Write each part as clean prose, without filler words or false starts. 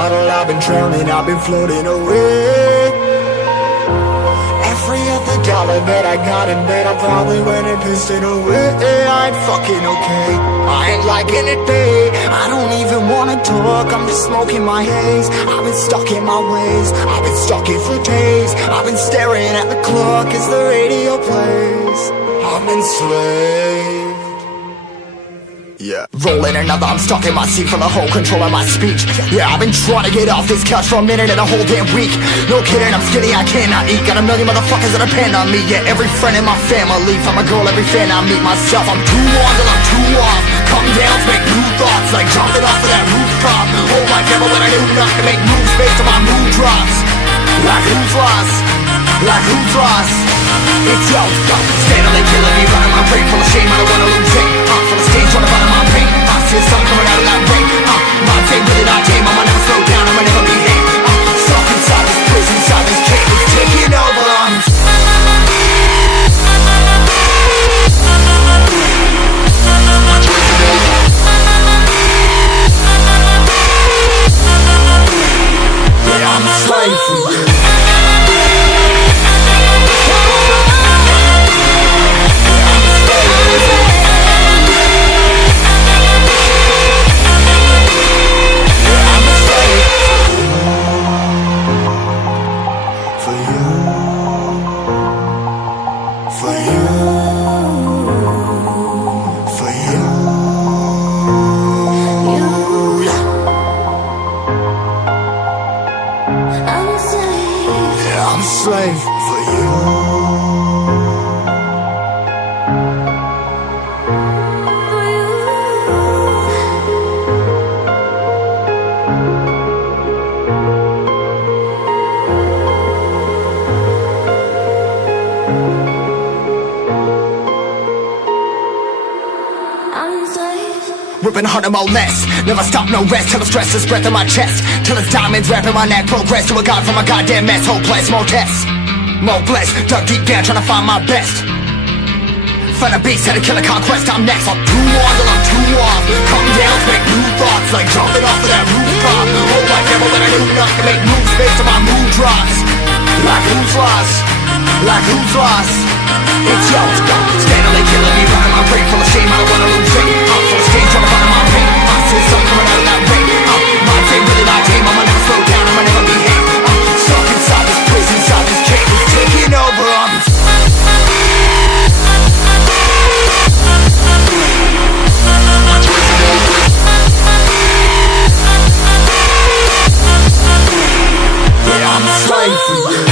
bottle, I've been drowning, I've been floating away. Every other dollar that I got in bed, I probably went and pissed it away. I ain't fucking okay, I ain't liking it, babe. I don't even wanna talk, I'm just smoking my haze. I've been stuck in my ways, I've been stuck here for days. I've been staring at the clock as the radio plays. I'm enslaved. Yeah. Rolling another, I'm stuck in my seat for the whole control of my speech. Yeah, I've been trying to get off this couch for a minute and a whole damn week. No kidding, I'm skinny, I cannot eat. Got a million motherfuckers that depend on me. Yeah, every friend in my family, from a girl, every fan I meet myself. I'm too on till I'm too off. Come down to make new thoughts, like jumping off of that rooftop. Oh my devil, when I do not to make moves based on my mood drops. Like who's lost? Like who's lost? It's yo, steadily killing me, running my brain full of shame, I don't wanna lose it. Full of stage, trying to find my pain. I see the sun coming out of that rain. My day really not tame, I'ma never slow down, I'ma never behave. Stuck inside this prison, inside this cage, it's taking over. Yeah, I'm a slave for you. I'm a slave for you. Ripping hard and more less, never stop, no rest. Till the stress is breath in my chest, till it's diamonds wrapping my neck. Progress to a god from a goddamn mess. Hopeless, more tests, more blessed. Dug deep down trying to find my best. Find a beast, had to kill a conquest. I'm next, I'm too on till I'm too off. Come down to make new thoughts, like jumping off of that rooftop. Oh my devil, when I do not to make moves based on my mood drops. Like who's lost? Like who's lost? It's yo, steadily killing me, running my brain full of shame, I don't wanna lose it. I'm full of stage, trying to find my pain. I see the sun coming out of that rain. My day really not tame, I'ma never slow down, I'ma never behave. Stuck inside this prison, inside this cage, it's taking over. Yeah, I'm a slave for you.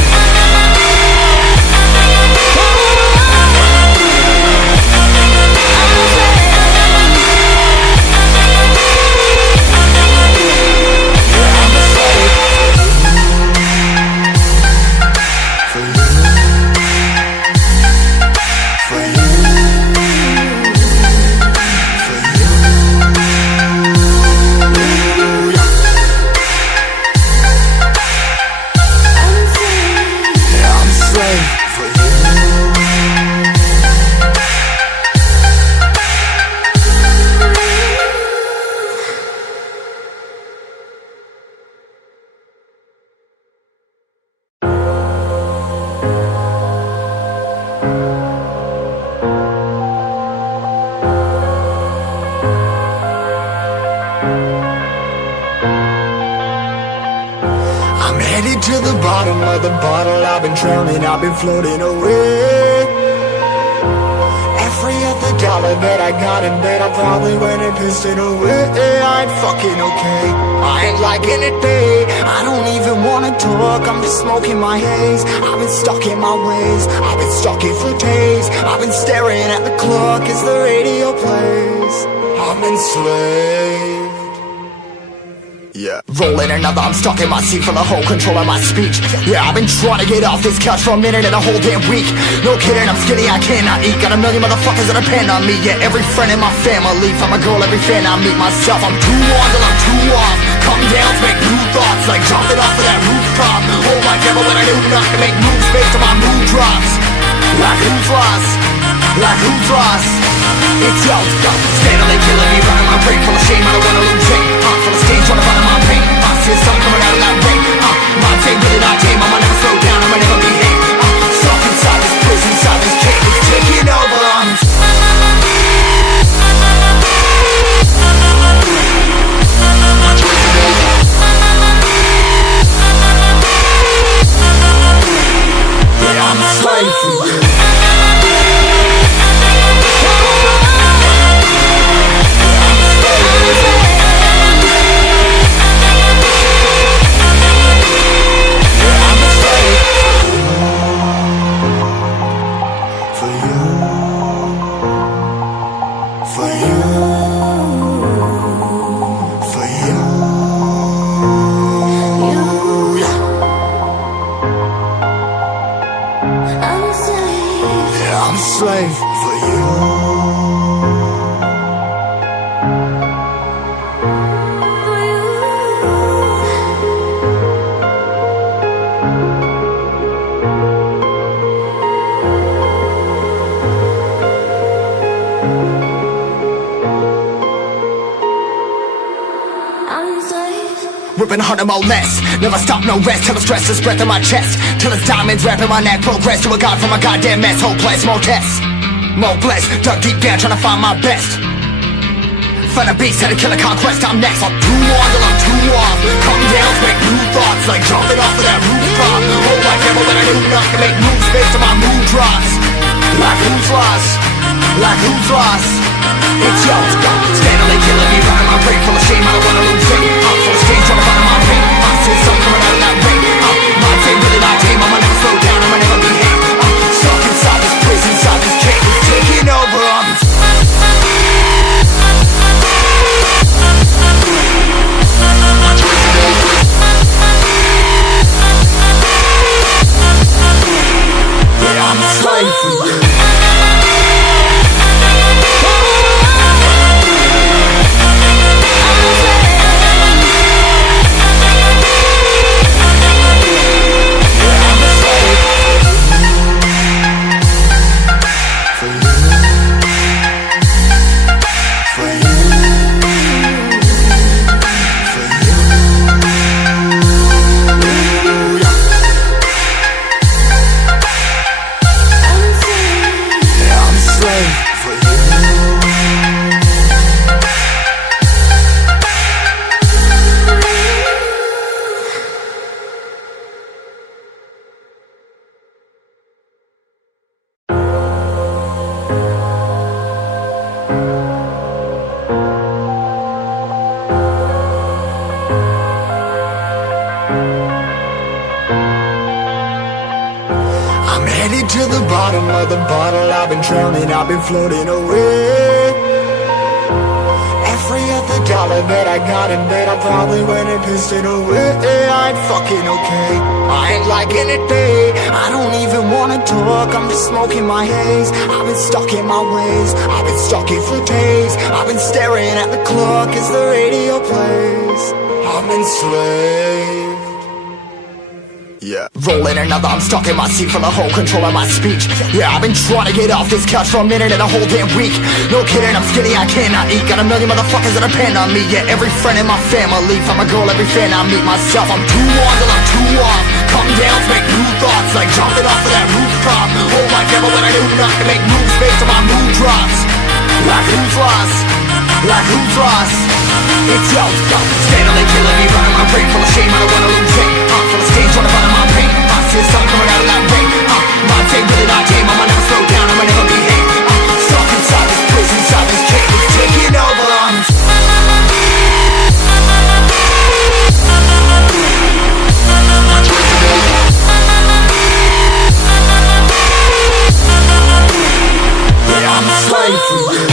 I'm headed to the bottom of the bottle, I've been drowning, I've been floating away. Every other dollar that I got in bed, I probably went and pissed it away. I ain't fucking okay, I ain't liking it, babe. I don't even wanna talk, I'm just smoking my haze. I've been stuck in my ways, I've been stuck here for days. I've been staring at the clock as the radio plays. I'm enslaved. Yeah. Rolling another, I'm stuck in my seat for the whole control of my speech. Yeah, I've been trying to get off this couch for a minute and a whole damn week. No kidding, I'm skinny, I cannot eat. Got a million motherfuckers that depend on me. Yeah, every friend in my family, from a girl, every fan I meet myself. I'm too on till I'm too off. Come down to make new thoughts, like jumping off of that rooftop. Oh my devil, when I do not to make moves based on my mood drops. Like who's lost? Like who's lost? It's yo, steadily killing me, running my brain full of shame, I don't wanna lose it. Full of stage, trying to find my pain. see the sun coming out of that rain. Minds ain't really not tame, I'ma never slow down, I'ma never behave. Stuck inside this prison, inside this cage, it's taking over. I'm a slave for you. I'm a slave for you. Ripping harder, more less. Never stop, no rest. Till the stress is breath in my chest. Till it's diamonds wrapping my neck. Progress to a god from a goddamn mess. Hopeless, more tests, more blessed. Dug deep down trying to find my best. Find a beast, had to kill a conquest. I'm next. I'm too on till I'm too off. Come down, make new thoughts. Like jumping off of that rooftop. Hold my devil when I do nothing. Make moves based on my mood drops. Like who's lost? Like who's lost? It's yours, God. Steadily killing me, running my brain full of shame. I don't wanna lose it. I'm full of stage, trying to find my pain. I see the sun coming out of that rain. Minds ain't really not tame. I'ma never slow down, I'ma never behave. Stuck inside this prison, inside this cage, it's taking over. I'm a slave for you. Headed to the bottom of the bottle, I've been drowning, I've been floating away. Every other dollar that I got in bed, I probably went and pissed it away. I ain't fucking okay, I ain't liking it, babe. I don't even wanna talk, I'm just smoking my haze. I've been stuck in my ways, I've been stuck in for days. I've been staring at the clock as the radio plays. I'm enslaved. Yeah. Rolling another, I'm stuck in my seat for the whole control of my speech. Yeah, I've been trying to get off this couch for a minute and a whole damn week. No kidding, I'm skinny, I cannot eat. Got a million motherfuckers that depend on me. Yeah, every friend in my family, from a girl, every fan I meet myself. I'm too on till I'm too off. Come down to make new thoughts, like jumping off of that rooftop. Hold my devil when I do nothing, make moves based on my mood drops. Like who's lost? Like who's lost? It's yours, God. Steadily killing me, running my brain full of shame. I don't wanna lose it. Full of stage, trying to find my pain. I see the sun coming out of that rain. Minds ain't really not tame. I'ma never slow down, I'ma never behave. Stuck inside this prison, inside this cage, it's taking over. Yeah, I'm a slave for you.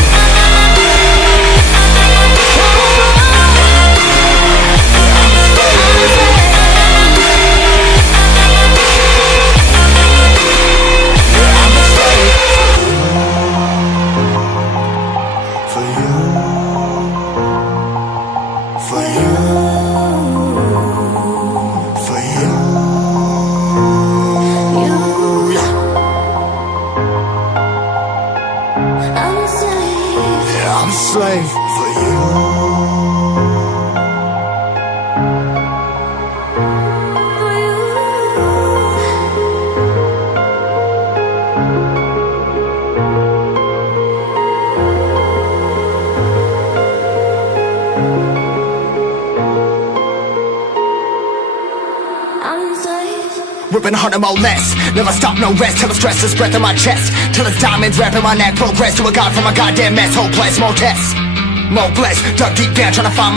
ripping harder, more less. Never stop, no rest, till the stress is breath in my chest. Till it's diamonds wrapping my neck, progress to a god from a goddamn mess. Hopeless, more tests, more blessed, dug deep down trying to find